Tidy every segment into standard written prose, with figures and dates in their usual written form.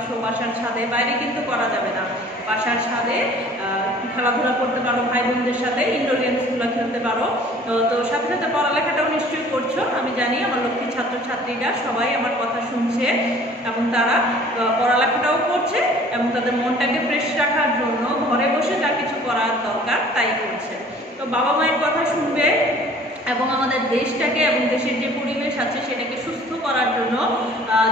পাচ্ছ বাসার ছাদে, বাইরে কিন্তু করা যাবে না, বাসার ছাদে খেলাধুলা করতে পারো, ভাই বোনদের সাথে ইনডোর গেমসগুলো খেলতে পারো। তো সাথে সাথে পড়ালেখাটাও নিশ্চয়ই করছো, আমি জানি আমার লক্ষ্মী ছাত্রছাত্রীরা সবাই আমার কথা শুনছে এবং তারা পড়ালেখাটাও করছে এবং তাদের মনটাকে ফ্রেশ রাখার জন্য ঘরে বসে যা কিছু করার দরকার তাই করছে। তো বাবা মায়ের কথা শুনবে এবং আমাদের দেশটাকে এবং দেশের যে পরিবেশ আছে সেটাকে সুস্থ করার জন্য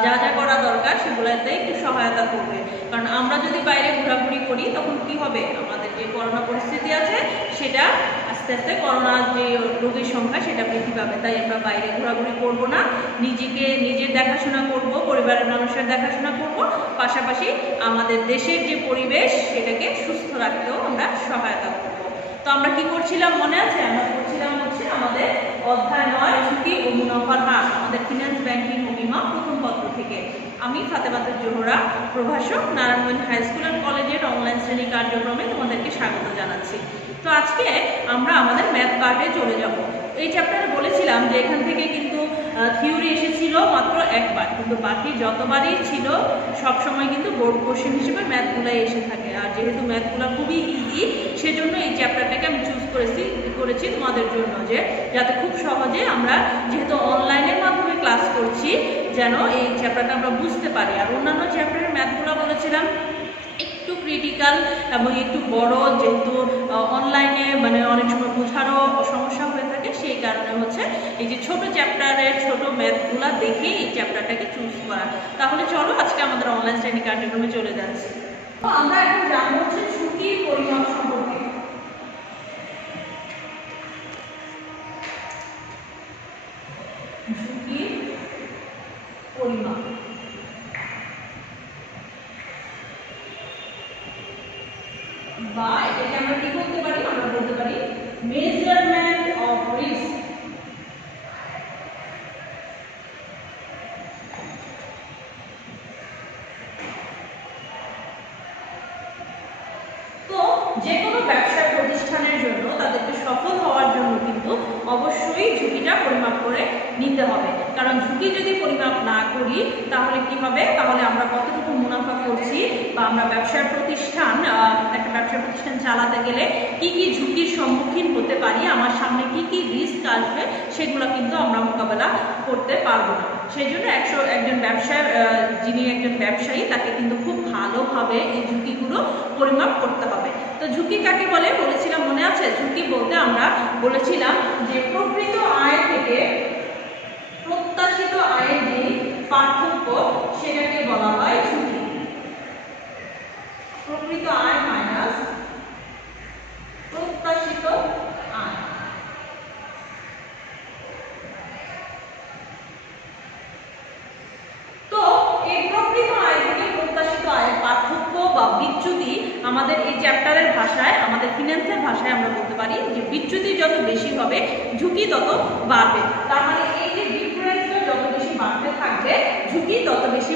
যা যা করা দরকার সেগুলোতে একটু সহায়তা করবে। কারণ আমরা যদি বাইরে ঘোরাঘুরি করি তখন কি হবে, আমাদের যে করোনা পরিস্থিতি আছে সেটা আস্তে আস্তে করোনার যে রোগীর সংখ্যা সেটা বৃদ্ধি পাবে। তাই আমরা বাইরে ঘোরাঘুরি করব না, নিজের দেখাশোনা করব, পরিবারের মানুষের দেখাশোনা করব, পাশাপাশি আমাদের দেশের যে পরিবেশ সেটাকে সুস্থ রাখতেও আমরা সহায়তা করব। তো আমরা কি করছিলাম মনে আছে? আমরা করছিলাম হচ্ছে আমাদের অধ্যায় 9 ঝুঁকি ও মুনাফার হার, আমাদের ফিনান্স ব্যাংকিং ও বিমা প্রথম পত্র থেকে। আমি ফাতেমাতুল জোহরা, প্রভাষক, নারায়ণগঞ্জ হাই স্কুল অ্যান্ড কলেজের অনলাইন শ্রেণী কার্যক্রমে তোমাদেরকে স্বাগত জানাচ্ছি। তো আজকে আমরা আমাদের ম্যাথ পার্টে চলে যাব। এই চ্যাপ্টারে বলেছিলাম যে এখান থেকে কিন্তু থিওরি এসেছিল মাত্র একবার, কিন্তু বাকি যতবারই ছিল সবসময় কিন্তু বোর্ড কোশ্চেন হিসেবে ম্যাথগুলাই এসে থাকে। আর যেহেতু ম্যাথগুলো খুবই ইজি, সেজন্য এই চ্যাপ্টারটাকে আমি চুজ করেছি তোমাদের জন্য, যে যাতে খুব সহজে আমরা যেহেতু অনলাইনের মাধ্যমে ক্লাস করছি যেন এই চ্যাপ্টারটা আমরা বুঝতে পারি। আর অন্যান্য চ্যাপ্টারের ম্যাথগুলো বলেছিলাম একটু ক্রিটিক্যাল এবং একটু বড়, যেহেতু অনলাইনে মানে অনেক সময় বোঝারও সমস্যা হয়ে থাকে, সেই কারণে হচ্ছে এই যে ছোট চ্যাপ্টারের ছোট ম্যাথগুলো দেখেই এই চ্যাপ্টারটাকে চুজ করা। তাহলে চলো আজকে আমাদের অনলাইন শ্রেণী কার্যক্রমে চলে যাচ্ছি। তো আমরা এখন জানবো হচ্ছে ঝুঁকির পরিমাপ সম্পর্কে। ঝুঁকির পরিমাপ বা এটাকে আমরা কি বলতে পারি? আমরা বলতে পারি মেজারমেন্ট অফ রিস্ক। তো যে কোনো ব্যবসা প্রতিষ্ঠানের জন্য তাদেরকে সফল হওয়ার জন্য কিন্তু অবশ্যই ঝুঁকিটা পরিমাপ করে নিতে হবে। কারণ ঝুঁকি যদি পরিমাপ না করি তাহলে কি হবে, তাহলে আমরা কতটুকু মুনাফা করছি বা আমরা একটা ব্যবসা প্রতিষ্ঠান চালাতে গেলে কি কি ঝুঁকির সম্মুখীন হতে পারি, আমার সামনে কি কি রিস্ক আসবে, সেগুলো কিন্তু আমরা মোকাবেলা করতে পারবো না। সেই জন্য যিনি একজন ব্যবসায়ী তাকে কিন্তু খুব ভালোভাবে এই ঝুঁকিগুলো পরিমাপ করতে হবে। তো ঝুঁকি কাকে বলে বলেছিলাম মনে আছে? ঝুঁকি বলতে আমরা বলেছিলাম যে প্রকৃত আয় থেকে প্রত্যাশিত আয়ের যে পার্থক্য সেটাকে বলা হয় ঝুঁকি। প্রকৃত আয় মাইনাস প্রত্যাশিত আয়। তো এই প্রকৃত আয় থেকে প্রত্যাশিত আয়ের পার্থক্য বা বিচ্যুতি আমাদের এই চ্যাপ্টারের ভাষায়, আমাদের ফিনান্সের ভাষায় আমরা বলতে পারি যে বিচ্যুতি যত বেশি হবে ঝুঁকি তত বাড়বে। তার মানে এই যে ডিফারেন্সটা যত বেশি বাড়তে থাকবে ঝুঁকি তত বেশি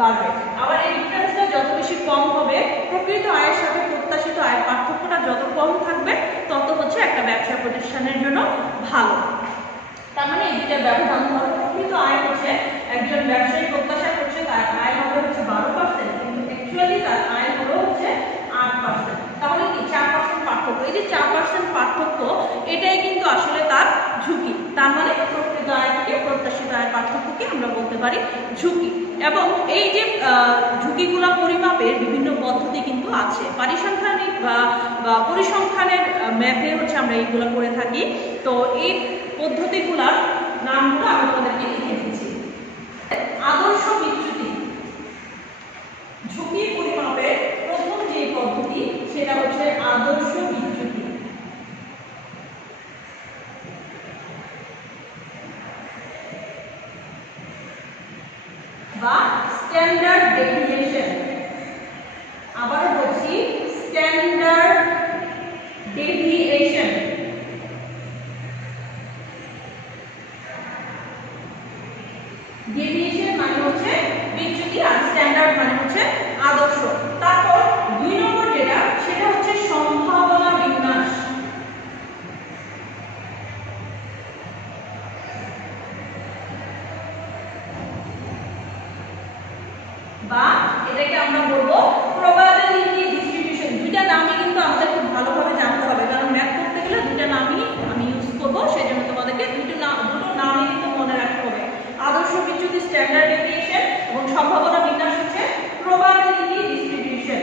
বাড়বে। আবার এই ডিফারেন্সটা যত বেশি কম হবে, প্রকৃত আয়ের সাথে প্রত্যাশিত আয়ের পার্থক্যটা যত কম থাকবে তত হচ্ছে একটা ব্যবসা প্রতিষ্ঠানের জন্য ভালো। তার মানে এই দুইটা ব্যবধান, ধরো প্রকৃত আয় হচ্ছে একজন ব্যবসায়ী প্রত্যাশা করছে তার আয় হবে হচ্ছে 12%, কিন্তু অ্যাকচুয়ালি তার আয় হলো হচ্ছে 8%। তাহলে কি 4% পার্থক্য? এই যে 4% পার্থক্য, এটাই কিন্তু আসলে তার ঝুঁকি। তার মানে প্রকৃত আয় থেকে প্রত্যাশিত আয়ের পার্থক্যকে আমরা বলতে পারি ঝুঁকি। এবং এই যে ঝুঁকিগুলো পরিমাপের বিভিন্ন পদ্ধতি কিন্তু আছে, পারিসংখ্যানিক বা পরিসংখ্যানের ম্যাথে হচ্ছে আমরা এইগুলো করে থাকি। তো এই পদ্ধতিগুলোর নামগুলো আমি তোমাদেরকে লিখে দিচ্ছি। আদর্শ বিচ্যুতি, ঝুঁকি পরিমাপের প্রথম যে পদ্ধতি সেটা হচ্ছে আদর্শ বিচ্যুতি বা স্ট্যান্ডার্ড ডেভিয়েশন। আবার বলছি স্ট্যান্ডার্ড ডেভিয়েশন। ডেভিয়েশন মানে হচ্ছে বিচ্যুতি আর স্ট্যান্ডার্ড মানে হচ্ছে আদর্শ এটাকে আমরা বলবো প্রবাবিলিটি ডিস্ট্রিবিউশন। দুইটা নামই কিন্তু আমাদের খুব ভালোভাবে জানতে হবে, কারণ ম্যাথ করতে গেলে দুইটা নামই আমি ইউজ করবো, সেজন্য তোমাদেরকে দুটো নামই কিন্তু মনে রাখতে হবে। আদর্শ বিচ্যুতি স্ট্যান্ডার্ড ডেভিয়েশন এবং সম্ভাবনা বিন্যাস হচ্ছে প্রবাবিলিটি ডিস্ট্রিবিউশন।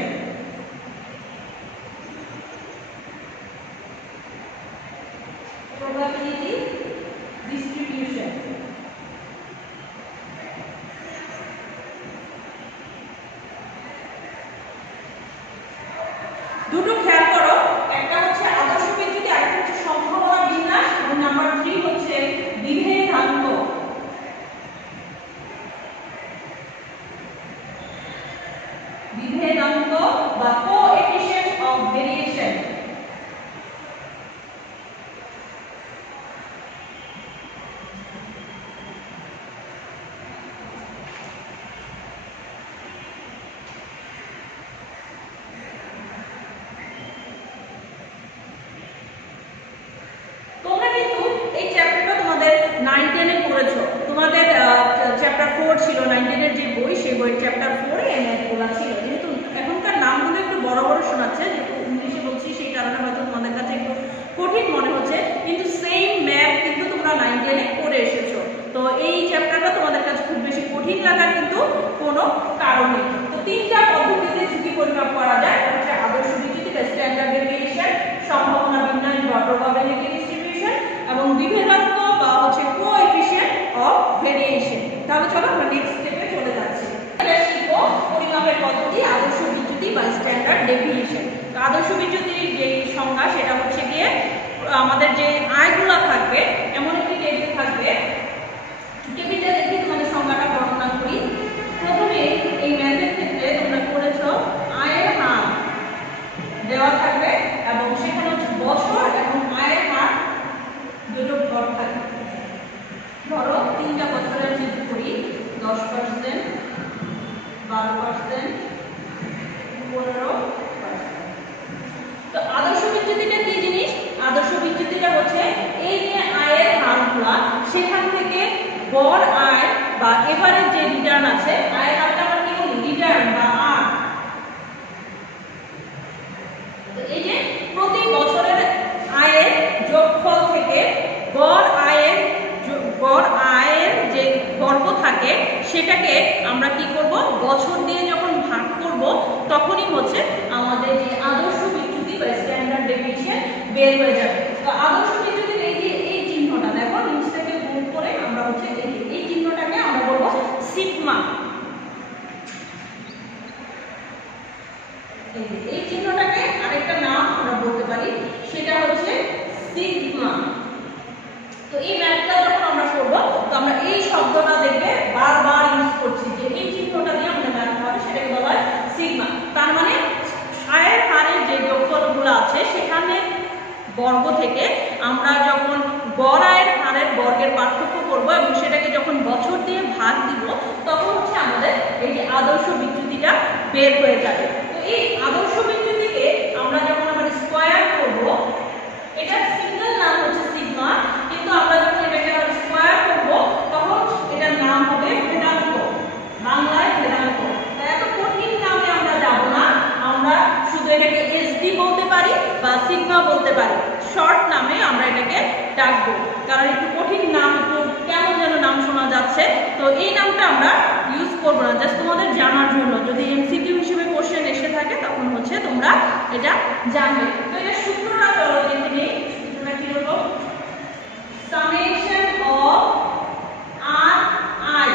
probability distribution। দুটো খেয়াল করো, একটা হচ্ছে আদর্শ বিচ্যুতি, আরেকটা হচ্ছে সম্ভাবনা বিন্যাস, এবং নাম্বার 3 হচ্ছে বিভেদাঙ্ক। বিভেদাঙ্ক বা কোএফিশিয়েন্ট অফ ভেরিয়েশন। তোমরা কিন্তু এই চ্যাপ্টারটা তোমাদের 9 10 এ পড়েছো। তোমাদের চ্যাপ্টার 4 ছিল 9 10 এর যে বই, সেই বইয়ের চ্যাপ্টার 4 এ এই ম্যাথগুলো ছিল। যেহেতু এখনকার নামগুলো একটু বড় বড় শোনাচ্ছে, যেহেতু ইংলিশে বলছি সেই কারণে হয়তো তোমাদের কাছে একটু কঠিন মনে হচ্ছে, কিন্তু সেম ম্যাথ কিন্তু তোমরা 9 10 এ পড়ে এসেছো। তো এই চ্যাপ্টারটা তোমাদের কাছে খুব বেশি কঠিন লাগার কিন্তু কোনো কারণ নেই। তো তিনটা পদ্ধতিতে ঝুঁকি পরিমাপ করা যায়, হচ্ছে আদর্শ বিচ্যুতি বা স্ট্যান্ডার্ড ডেভিয়েশন, সম্ভাবনা বিন্যাস বা প্রবাবিলিটি ডিস্ট্রিবিউশন, এবং বিভেদাঙ্ক বা হচ্ছে কোএফিশিয়েন্ট অফ ভেরিয়েশন। তাহলে চলো আমরা নেক্সট স্টেপে চলে যাচ্ছি। এটা শিখবো পরিমাপের পদ্ধতি আদর্শ বিচ্যুতি বা স্ট্যান্ডার্ড ডেভিয়েশন। তো আদর্শ বিচ্যুতির যে সংজ্ঞা সেটা হচ্ছে গিয়ে আমাদের যে আয়গুলো থাকবে, এমন একটি টেবিল থাকবে। টেবিলটা দেখে তোমাদের সংজ্ঞাটা বর্ণনা করি। প্রথমে এই ম্যাথের ক্ষেত্রে তোমরা করেছো আয়ের হার দেওয়া থাকবে, এবং সেখানে হচ্ছে বছর এবং আয়ের হার দুটো ঘর থাকবে। ধরো 3টা বছরের যদি করি 10%, 12%, 15%। তো আদর্শ বিচ্যুতিটা কি জিনিস? আদর্শ বিচ্যুতিটা হচ্ছে এই যে আয়ের হারগুলা, সেখান থেকে গড় আয় বা এভারেজ যে রিটার্ন আছে, আয়ের হারটা আমরা কি বলি? রিটার্ন বা আর। তো এই যে প্রতি বছরের আয়ের যোগফল থেকে গড় আয়ের যে বর্গ থাকে সেটাকে আমরা কি করব? বছর দিয়ে যখন ভাগ করব তখনই হচ্ছে আমাদের যে আদর্শ বিচ্যুতি বা স্ট্যান্ডার্ড ডেভিয়েশন বের হয়ে যাবে। তো আদর্শ বিচ্যুতির এই যে এই চিহ্নটা দেখো, নিচ থেকে গুণ করে আমরা হচ্ছে এই চিহ্নটাকে আমরা বলবো সিগমা। এই চিহ্নটাকে আরেকটা নাম আমরা বলতে পারি, সেটা হচ্ছে সিগমা। তো এই ম্যাথটা যখন আমরা করব, তো আমরা এই শব্দটা দেখবে বারবার ইউজ করছি, যে এই চিহ্নটা দিয়ে আমাদের ম্যাথ হবে, সেটাকে বলা হয় সিগমা। তার মানে আয়ের হারের যে যোগফলগুলো আছে সেখানে বর্গ থেকে আমরা যখন গড় আয়ের হারের বর্গের পার্থক্য করব এবং সেটাকে যখন বছর দিয়ে ভাগ দিব, তখন হচ্ছে আমাদের এই যে আদর্শ বিচ্যুতিটা বের হয়ে যাবে। তো এই আদর্শ বিচ্যুতিকে আমরা যখন আবার স্কয়ার করব, এটা সিঙ্গেল নাম হচ্ছে সিগমা, কিন্তু আমরা যখন এটাকে আবার স্কয়ার করব তখন এটার নাম হবে ভেদাঙ্ক, বাংলায় ভেদাঙ্ক। এত কঠিন নামে আমরা যাব না, আমরা শুধু এটাকে এসডি বলতে পারি বা সিগমা বলতে পারি, শর্ট নামে আমরা এটাকে ডাকবো, কারণ একটু কঠিন নাম, একটু কেমন যেন নাম শোনা যাচ্ছে। তো এই নামটা আমরা ইউজ করবো না, জাস্ট তোমাদের জানার জন্য। যদি এমসিকিউ হিসেবে কোশ্চেন এসে থাকে তখন হচ্ছে তোমরা এটা জানবে। তো এটা সূত্রটা চলো দেখে নেই। সূত্রটা কি হলো? সামেশন অফ আর আই,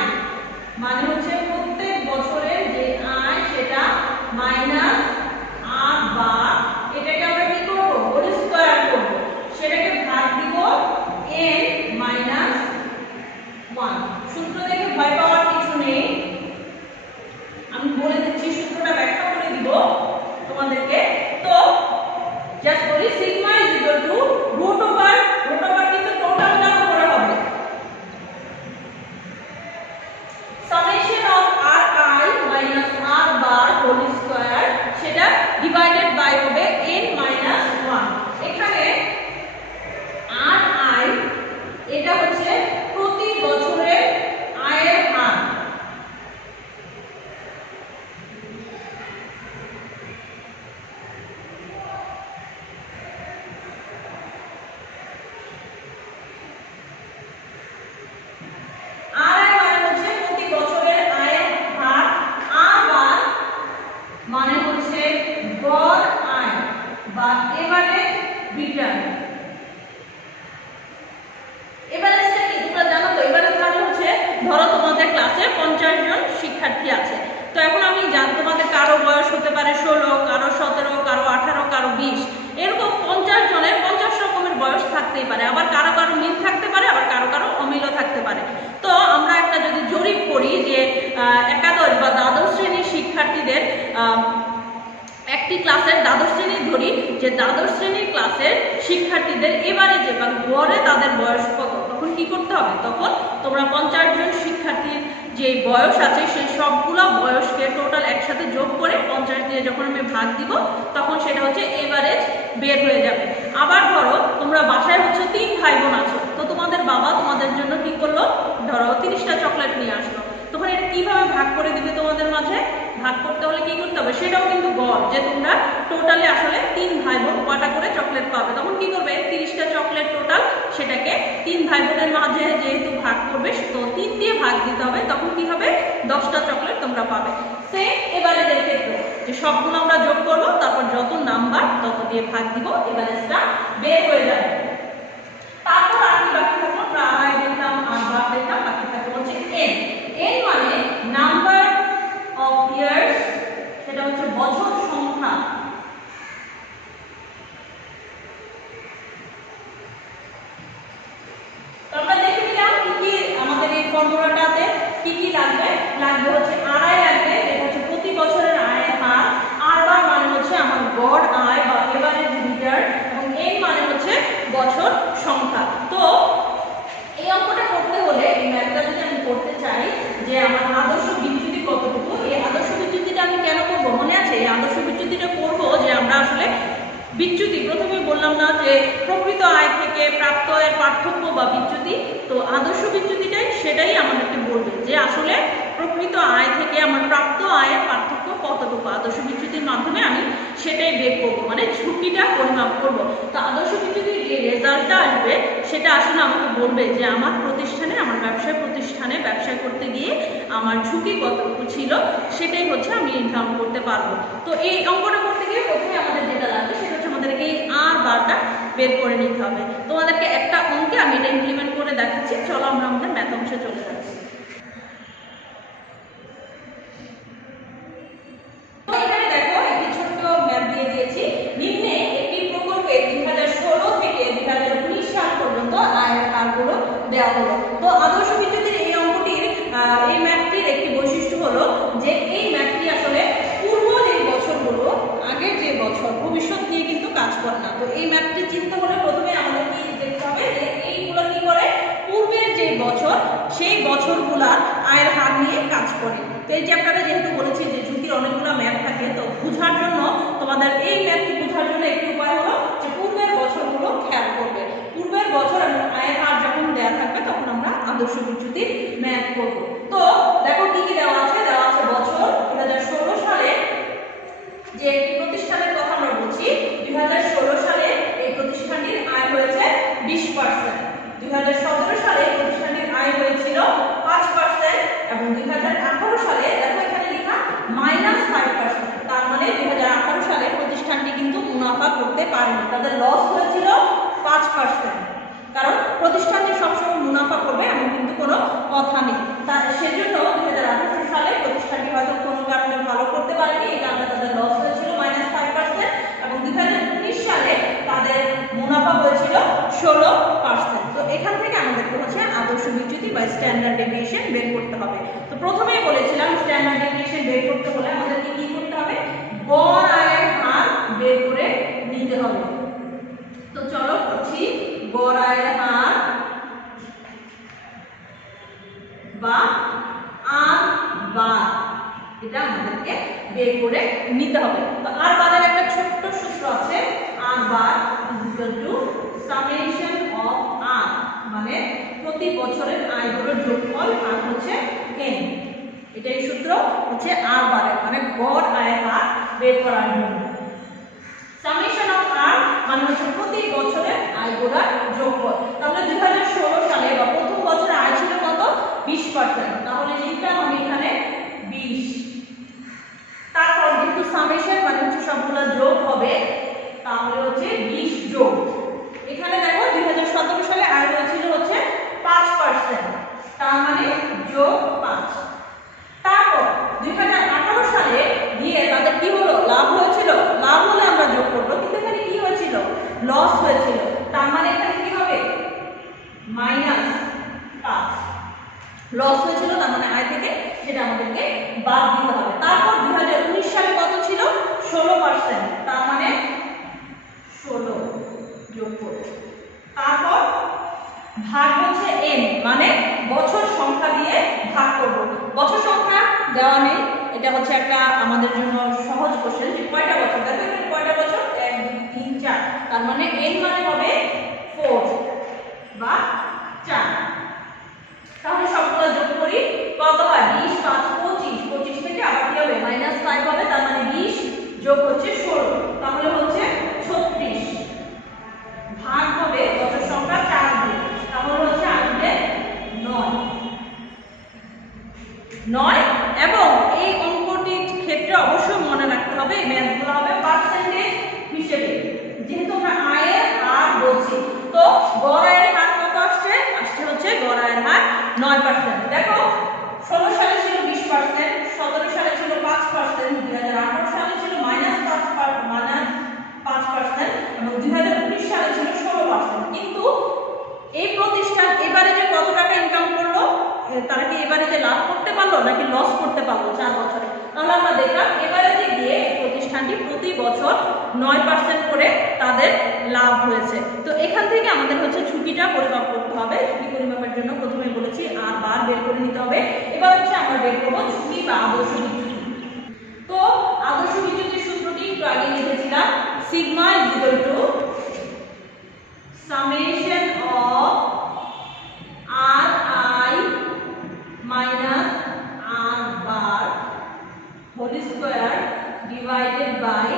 মানে হচ্ছে প্রত্যেক বছরের যে আয় সেটা মাইনাস আর বার, এটাকে আমরা কি করব? হোল স্কয়ার করব, সেটাকে ভাগ দিব n মাইনাস 1। সূত্র দেখে ভয় পাওয়ার কিছু নেই, আমি বলে দিচ্ছি, সূত্রটা ব্যাখ্যা করে দিব তোমাদেরকে। তো বিটার। এভারেজটা কি তোমরা জানো তো? এভারেজ মানে হচ্ছে ধরো তোমাদের ক্লাসে 50 জন শিক্ষার্থী আছে, তো এখন আমি জানি তোমাদের কারো বয়স হতে পারে 16, কারো 17, কারো 18, কারো 20, এরকম 50 জনের 50 রকমের বয়স থাকতেই পারে, আবার কারো কারো মিল থাকতে পারে, আবার কারো কারো অমিলও থাকতে পারে। তো আমরা একটা যদি জরিপ করি যে একাদশ বা দ্বাদশ শ্রেণীর শিক্ষার্থীদের, একটি ক্লাসের দ্বাদশ শ্রেণী ধরি, যে দ্বাদশ শ্রেণীর ক্লাসের শিক্ষার্থীদের এভারেজে বা গড়ে তাদের বয়স কত, তখন কি করতে হবে? তখন তোমরা 50 জন শিক্ষার্থীর যে বয়স আছে সেই সবগুলো বয়সকে টোটাল একসাথে যোগ করে 50 দিয়ে যখন আমি ভাগ দিব তখন সেটা হচ্ছে এভারেজ বের হয়ে যাবে। আবার ধরো তোমরা বাসায় হচ্ছে 3 ভাই বোন আছো, তো তোমাদের বাবা তোমাদের জন্য কি করলো, ধরো 30টা চকলেট নিয়ে আসলো, তখন এটা কিভাবে ভাগ করে দিবে তোমাদের মাঝে? ভাগ করতে হলে কি করতে হবে? সেটাও কিন্তু গড়, যে তোমরা টোটালি আসলে 3 ভাই বোন কয়টা করে চকলেট পাবে, তখন কি করবে? 30টা চকলেট টোটাল, সেটাকে 3 ভাই বোনের মাঝে যেহেতু ভাগ করবে তো 3 দিয়ে ভাগ দিতে হবে, তখন কি হবে? 10টা চকলেট তোমরা পাবে। সেম এভারেজের ক্ষেত্রে যে সবগুলো আমরা যোগ করব, তারপর যত নাম্বার তত দিয়ে ভাগ দিব, এভারেজটা বের হয়ে যাবে। তারপর আর কি বাকি থাকলো? আমরা আড়াই দেখলাম, 8 বার দেখলাম, বাকি থাকলো হচ্ছে n। n মানে নাম্বার অফ ইয়ার্স, সেটা হচ্ছে বছর সংখ্যা। তো আমরা দেখে নিলাম কি কি আমাদের এই ফর্মুলাটাতে কি কি লাগবে। লাগবে হচ্ছে আড়াই লাগবে, এটা হচ্ছে প্রতি বছরের আয়ের হার, আর বার মানে হচ্ছে আমার গড় আয় বা এভারেজ রিটার্ন, এবং n মানে হচ্ছে বছর সংখ্যা। তো এই অঙ্কটা করতে হলে, এই ম্যাথটা যদি আমি করতে চাই যে আমার আদর্শ বিচ্যুতি কতটুকু, এই আদর্শ বিচ্যুতিটা আমি কেন করব? মনে আছে এই আদর্শ বিচ্যুতিটা করব যে আমরা আসলে বিচ্যুতি, প্রথমে বললাম না যে প্রকৃত আয় থেকে প্রাপ্ত আয়ের পার্থক্য বা বিচ্যুতি, তো আদর্শ বিচ্যুতিটাই সেটাই আমাদেরকে বলবে যে আসলে প্রকৃত আয় থেকে আমার প্রাপ্ত আয়ের পার্থক্য কতটুকু। আদর্শ বিচ্যুতির মাধ্যমে আমি সেটাই বের করবো, মানে ঝুঁকিটা পরিমাপ করব। তো আদর্শ বিচ্যুতির যে রেজাল্টটা আসবে সেটা আসলে আমাকে বলবে যে আমার প্রতিষ্ঠানে, আমার ব্যবসায় প্রতিষ্ঠানে ব্যবসা করতে গিয়ে আমার ঝুঁকি কতটুকু ছিল, সেটাই হচ্ছে আমি নির্ধারণ করতে পারবো। তো এই অঙ্কটা করতে গিয়ে প্রথমে আমাদের যেটা লাগবে সেটা হচ্ছে আমাদের এই আর বারটা বের করে নিতে হবে। তোমাদেরকে একটা অঙ্কে আমি এটা ইমপ্লিমেন্ট করে দেখাচ্ছি, চলো আমরা আমাদের ম্যাথ অংশে চলে যাচ্ছি। এখানে দেখো একটি ছোট্ট ম্যাথ দিয়ে দিয়েছি। নিম্নে একটি প্রকল্পে 2016 থেকে 2019 সাল পর্যন্ত আয়ের হারগুলো দেওয়া হলো। তো আদর্শ বিচ্যুতির এই অঙ্কটির এই ম্যাথটির একটি বৈশিষ্ট্য হলো যে এই ম্যাথটি আসলে পূর্ব যে বছরগুলো, আগের যে বছর, ভবিষ্যৎ নিয়ে কিন্তু কাজ করে না। তো এই ম্যাথটি চিন্তা হলে প্রথমে আমাদের কি দেখতে হবে যে এইগুলো কি করে, পূর্বের যে বছর সেই বছরগুলার আয়ের হার নিয়ে কাজ করে। তো এই চ্যাপ্টারে যেহেতু বলেছি যে ঝুঁকির অনেকগুলো ম্যাথ থাকে, তো বোঝার জন্য তোমাদের এই ম্যাথটি বোঝার জন্য একটি উপায় হলো যে পূর্বের বছরগুলো খেয়াল করবে। পূর্বের বছর এবং আয়ের হার যখন দেওয়া থাকবে তখন আমরা আদর্শ বিচ্যুতির ম্যাথ করব। তো দেখো কি কি দেওয়া আছে। দেওয়া আছে বছর 2016 সালে যে একটি প্রতিষ্ঠানের কথা আমরা বলছি, 2016 সালে এই প্রতিষ্ঠানটির আয় হয়েছে 20%। 2017 সালে এই প্রতিষ্ঠানটির আয় হয়েছিল 5%, এবং 2018 সালে দেখো এখানে লেখা -5%। তার মানে 2018 সালে প্রতিষ্ঠানটি কিন্তু মুনাফা করতে পারেনি, তাদের লস হয়েছিল 5%। কারণ প্রতিষ্ঠানটি সবসময় মুনাফা করবে এমন কিন্তু কোনো কথা নেই। সেজন্য 2018 সালে প্রতিষ্ঠানটি হয়তো কোনো কারণে ভালো করতে পারেনি, এই কারণে তাদের লস হয়েছিল -5%, এবং 2019 সালে তাদের মুনাফা হয়েছিল 16%। তো এখান থেকে আমাদেরকে হচ্ছে আদর্শ বিচ্যুতি বা স্ট্যান্ডার্ড ডেভিয়েশন বের করতে হবে। তো প্রথমেই বলেছিলাম স্ট্যান্ডার্ড ডেভিয়েশন বের করতে হলে আমাদেরকে কি করতে হবে? গড় আয়ের হার বের করে নিতে হবে। তো চলো করছি। গড় আয়ের হার বা আর বার, এটা আমাদেরকে বের করে নিতে হবে। তো আর বারের একটা ছোট্ট সূত্র আছে, R bar equal to summation of R, মানে প্রতি বছরের আয়গুলোর যোগফল আর হচ্ছে n। এটাই সূত্র হচ্ছে আর বারের, মানে গড় আয়ের হার বের করার জন্য। সামেশন অফ আর মানে হচ্ছে প্রতি বছরের আয়গুলোর যোগফল। তাহলে 2016 সালে বা প্রথম বছরে আয় ছিল কত? 20%। তাহলে লিখলাম আমি এখানে 20। তারপর যেহেতু সামেশন মানে হচ্ছে সবগুলো যোগ হবে, তাহলে হচ্ছে 20 যোগ হলো? লাভ হয়েছিল, লাভ হলে আমরা যোগ করবো, কিন্তু এখানে কি হয়েছিল? লস হয়েছিল। তার মানে এখানে কি হবে? -5 লস হয়েছিল, তার মানে আয় থেকে সেটা আমাদেরকে বাদ দিতে হবে। তারপর 2019 সালে কত ছিল? 16%, তার মানে 16 যোগ করব। তারপর ভাগ হচ্ছে n, মানে বছর সংখ্যা দিয়ে ভাগ করব। বছর সংখ্যা দেওয়া নেই, এটা হচ্ছে একটা আমাদের জন্য সহজ কোশ্চেন যে কয়টা বছর, দেখো এখানে কয়টা বছর? 1 2 3 4, তার মানে n মানে হবে 4 বা 4। তাহলে সবগুলো যোগ করি, কত হয়? 20 5 25, 25 থেকে আবার কি হবে? -5 হবে, তার মানে 20 যোগ হচ্ছে 16, তাহলে হচ্ছে 36। ভাগ হবে বছর সংখ্যা 4 দিয়ে, তাহলে হচ্ছে আসবে 9। এবং এই অঙ্কটির ক্ষেত্রে অবশ্যই মনে রাখতে হবে এই ম্যাথগুলো হবে পার্সেন্টেজ হিসেবে, যেহেতু আমরা আয়ের হার বলছি। তো গড় আয়ের হার কত আসছে? আসছে হচ্ছে গড় আয়ের হার 9%। দেখো 16 সালে ছিল 20%, 17 সালে ছিল 5%, 2018 সালে ছিল -5% এবং 2019 সালে ছিল 16%। কিন্তু এই প্রতিষ্ঠান এবারে যে কত টাকা ইনকাম করলো, তারা কি এবারে যে লাভ করতে পারলো নাকি লস করতে পারলো 4 বছরে? তাহলে আমরা দেখলাম এবারে যে গিয়ে প্রতিষ্ঠানটি প্রতি বছর 9% করে তাদের লাভ হয়েছে। তো এখান থেকে আমাদের হচ্ছে ঝুঁকিটা পরিমাপ করতে হবে। ঝুঁকি পরিমাপের জন্য প্রথমে বলেছি আর বার বের করে নিতে হবে। এবার হচ্ছে আমরা বের করবো ঝুঁকি বা আদর্শ বিচ্যুতি। তো আদর্শ বিচ্যুতির সূত্রটি একটু আগে লিখেছিলাম, sigma equal to summation of Ri minus R bar whole square divided by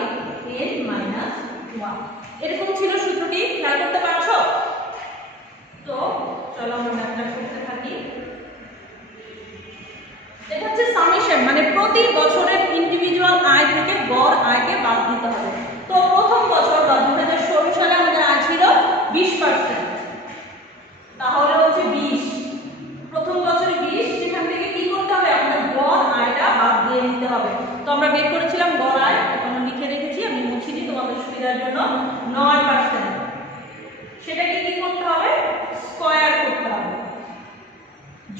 n minus 1। এরকম ছিল সূত্রটি, খেয়াল করতে পারছো? তো চলো আমরা ম্যাথটা করতে থাকি। এটা হচ্ছে সামেশন, মানে প্রতি বছরের ইন্ডিভিজুয়াল আয় থেকে গড় আয়কে বাদ দিতে হবে। তো প্রথম বছর বা 2016 সালে আমাদের আয় ছিল 20%, তাহলে হচ্ছে 20, প্রথম বছরে 20, সেখান থেকে কি করতে হবে? আমাদের গড় আয়টা বাদ দিয়ে নিতে হবে। তো আমরা বের করেছিলাম গড় আয়, এখানে লিখে রেখেছি, আমি মুছিনি তোমাদের সুবিধার জন্য, 9%। সেটাকে কি করতে হবে? স্কয়ার করতে হবে,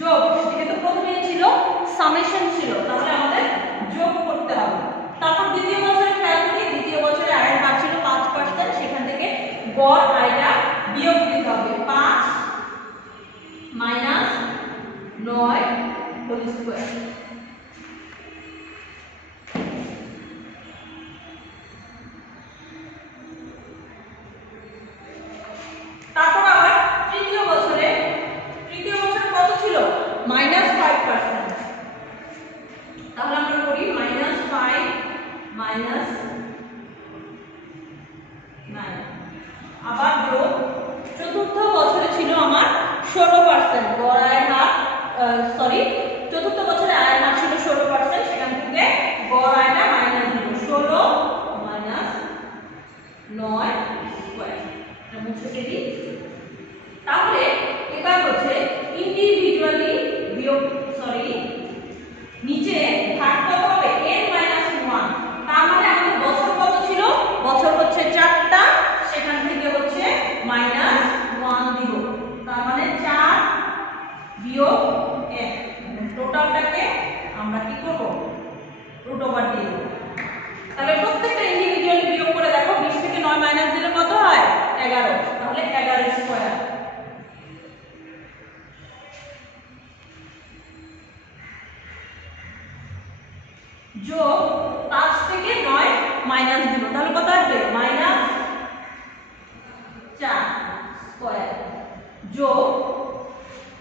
যোগ, যেহেতু প্রথমে ছিল সামেশন ছিল, তাহলে আমাদের যোগ করতে হবে। তারপর দ্বিতীয় বছরে খেয়াল করি, দ্বিতীয় বছরে আয়ের হার ছিল 5%, সেখান থেকে গড় আয়টা বিয়োগ দিতে হবে, 5 - 9 হোল স্কয়ার। তারপর আবার তৃতীয় বছরে কত ছিল? -5%, তাহলে আমরা করি -5 - 9, আবার যোগ। চতুর্থ বছরে ছিল আমার 16%, গড় আয়ের হার, চতুর্থ বছরে আয়ের হার ছিল 16%, সেখান থেকে গড় আয়টা মাইনাস দিব, 16 - 9 স্কয়ার। এটা মুছে দিই। তাহলে এবার হচ্ছে ইন্ডিভিজুয়ালি বিয়োগ, নিচে ভাগ কত হবে? n - 1, তার মানে আমাদের বছর কত ছিল? বছর হচ্ছে 4টা, সেখান থেকে হচ্ছে -1 দিব, তার মানে 4 বিয়োগ 1, টোটালটাকে আমরা কি করব? রুট ওভার দিয়ে দেব। তাহলে প্রত্যেকটা ইন্ডিভিজুয়ালি বিয়োগ করে দেখো, 20 থেকে 9 মাইনাস দিলে কত হয়? 11, তাহলে 11 স্কয়ার। যোগ 5 থেকে 9 মাইনাস দিব, তাহলে কত আসবে? -4 স্কয়ার, যোগ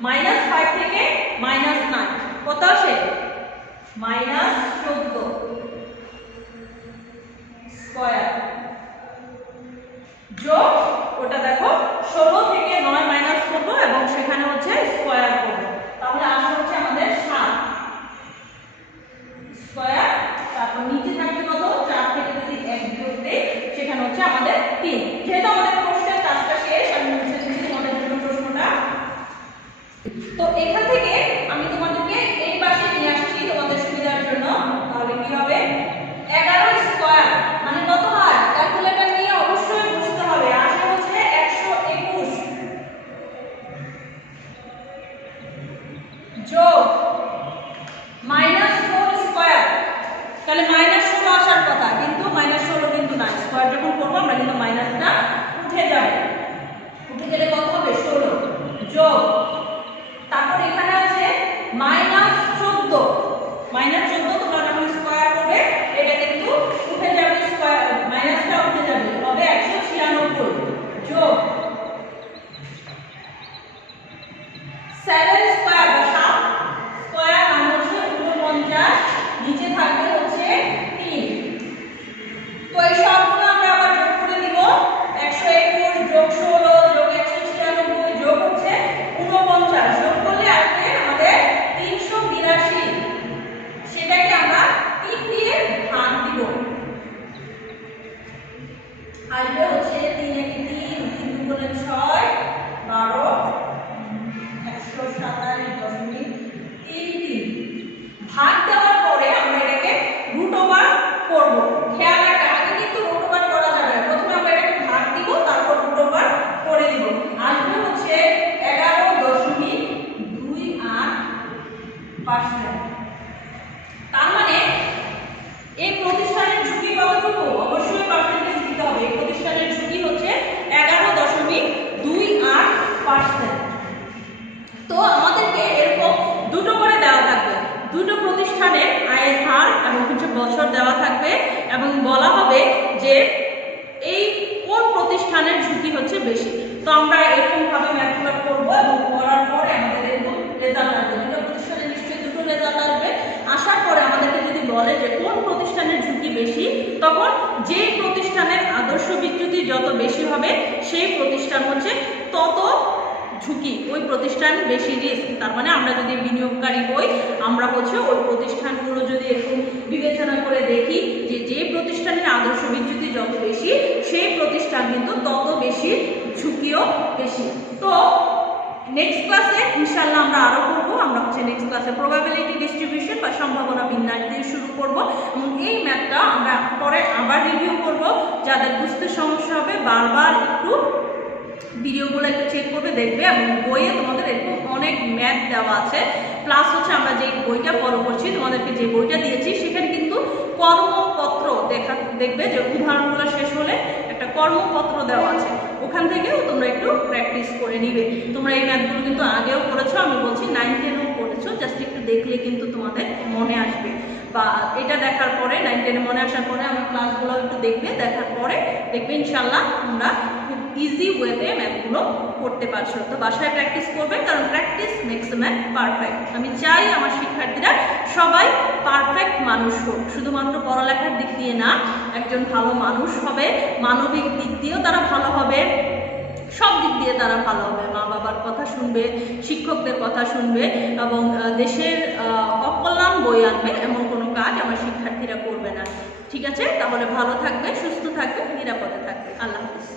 -5 থেকে -9 কত আসে? -14 স্কয়ার, যোগ ওটা দেখো 16 থেকে 9 মাইনাস করব এবং সেখানে হচ্ছে স্কয়ার করব, তাহলে আসলে হচ্ছে আমাদের 7 স্কয়ার। তারপর নিচে থাকবে কত? 4 থেকে যদি 1 বিয়োগ দেই সেখানে হচ্ছে আমাদের 3। যেহেতু আমাদের প্রশ্নের কাজটা শেষ, আমি মুছে দিচ্ছি তোমাদের জন্য প্রশ্নটা। তো এখান থেকে আমি তোমাদেরকে এই পাশে নিয়ে আসছি তোমাদের সুবিধার জন্য, তাহলে কি হবে? যাবে, উঠে গেলে কত হবে 16 যোগ, তারপর এখানে আছে -14, -14 তোমরা যখন স্কয়ার করবে এটা কিন্তু উঠে যাবে, স্কয়ার মাইনাসটা উঠে যাবে, হবে 196 যোগ 7 স্কয়ার বা 7 স্কয়ার মানে হচ্ছে 49, নিচে থাকবে হচ্ছে 3। তো এই সবগুলো আমরা আবার যোগ করে দিব, 121 যোগ 16 যোগ 196 যোগ হচ্ছে 49, যোগ করলে আসবে আমাদের 382, সেটাকে আমরা 3 দিয়ে ভাগ দিব, আসবে হচ্ছে 3 একে 3, 3 দুগুণে 6, 12, 127.33। ভাগ দেওয়ার পরে আমরা এটাকে রুট ওভার করব। খেয়াল রাখবে আগে কিন্তু রুট ওভার করা যাবে না, প্রথমে আমরা এটাকে ভাগ দিব তারপর রুট ওভার করে দিব, আসবে হচ্ছে 11.28%। তার মানে এই প্রতিষ্ঠানের ঝুঁকি কতটুকু, অবশ্যই পার্সেন্টেজ দিতে হবে। এই প্রতিষ্ঠানের ঝুঁকি হচ্ছে 11.28%। তো আমাদেরকে এরকম দুটো করে দেওয়া থাকবে, দুটো প্রতিষ্ঠানের আয়ের হার এবং কিছু বছর দেওয়া থাকবে এবং বলা হবে যে এই কোন প্রতিষ্ঠানের ঝুঁকি হচ্ছে বেশি। তো আমরা এরকম ভাবে ম্যাথগুলো করব এবং করার পরে আমাদের এরকম রেজাল্ট আসবে, দুটো প্রতিষ্ঠানের নিশ্চয়ই দুটো রেজাল্ট আসবে। আসার পরে আমাদেরকে যদি বলে যে কোন প্রতিষ্ঠানের ঝুঁকি বেশি, তখন যে প্রতিষ্ঠানের আদর্শ বিচ্যুতি যত বেশি হবে সেই প্রতিষ্ঠান হচ্ছে তত ঝুঁকি, ওই প্রতিষ্ঠান বেশি রিস্ক। তার মানে আমরা যদি বিনিয়োগকারী হই, আমরা হচ্ছে ওই প্রতিষ্ঠানগুলো যদি এরকম বিবেচনা করে দেখি যে যে প্রতিষ্ঠানের আদর্শ বিচ্যুতি যত বেশি সেই প্রতিষ্ঠান কিন্তু তত বেশি ঝুঁকিও বেশি। তো নেক্সট ক্লাসে ইনশাআল্লাহ আমরা আরো করবো, আমরা হচ্ছে নেক্সট ক্লাসে প্রবাবিলিটি ডিস্ট্রিবিউশন বা সম্ভাবনা বিন্যাস দিয়ে শুরু করব এবং এই ম্যাথটা আমরা পরে আবার রিভিউ করব। যাদের বুঝতে সমস্যা হবে বারবার একটু ভিডিওগুলো একটু চেক করবে, দেখবে এবং বইয়ে তোমাদের এরকম অনেক ম্যাথ দেওয়া আছে। প্লাস হচ্ছে আমরা যে বইটা ফলো করছি, তোমাদেরকে যে বইটা দিয়েছি সেখানে কিন্তু কর্মপত্র দেখবে যে উদাহরণগুলো শেষ হলে একটা কর্মপত্র দেওয়া আছে, ওখান থেকেও তোমরা একটু প্র্যাকটিস করে নিবে। তোমরা এই ম্যাথগুলো কিন্তু আগেও করেছো, আমি বলছি 9-10ও করেছো, জাস্ট একটু দেখলে কিন্তু তোমাদের মনে আসবে। বা এটা দেখার পরে 9-10 মনে আসার পরে আমার ক্লাসগুলো একটু দেখবে, দেখার পরে দেখবে ইনশাল্লাহ তোমরা খুব ইজি ওয়েতে ম্যাথগুলো করতে পারছো। তো বাসায় প্র্যাকটিস করবে, কারণ practice makes a man perfect. আমি চাই আমার শিক্ষার্থীরা সবাই পারফেক্ট মানুষ হোক, শুধুমাত্র পড়ালেখার দিক দিয়ে না, একজন ভালো মানুষ হবে, মানবিক দিক দিয়েও তারা ভালো হবে, সব দিক দিয়ে তারা ভালো হবে, মা বাবার কথা শুনবে, শিক্ষকদের কথা শুনবে এবং দেশের অকল্যাণ বয়ে আনবে এমন কোনো কাজ আমার শিক্ষার্থীরা করবে না। ঠিক আছে, তাহলে ভালো থাকবে, সুস্থ থাকবে, নিরাপদে থাকবে। আল্লাহ হাফিজ।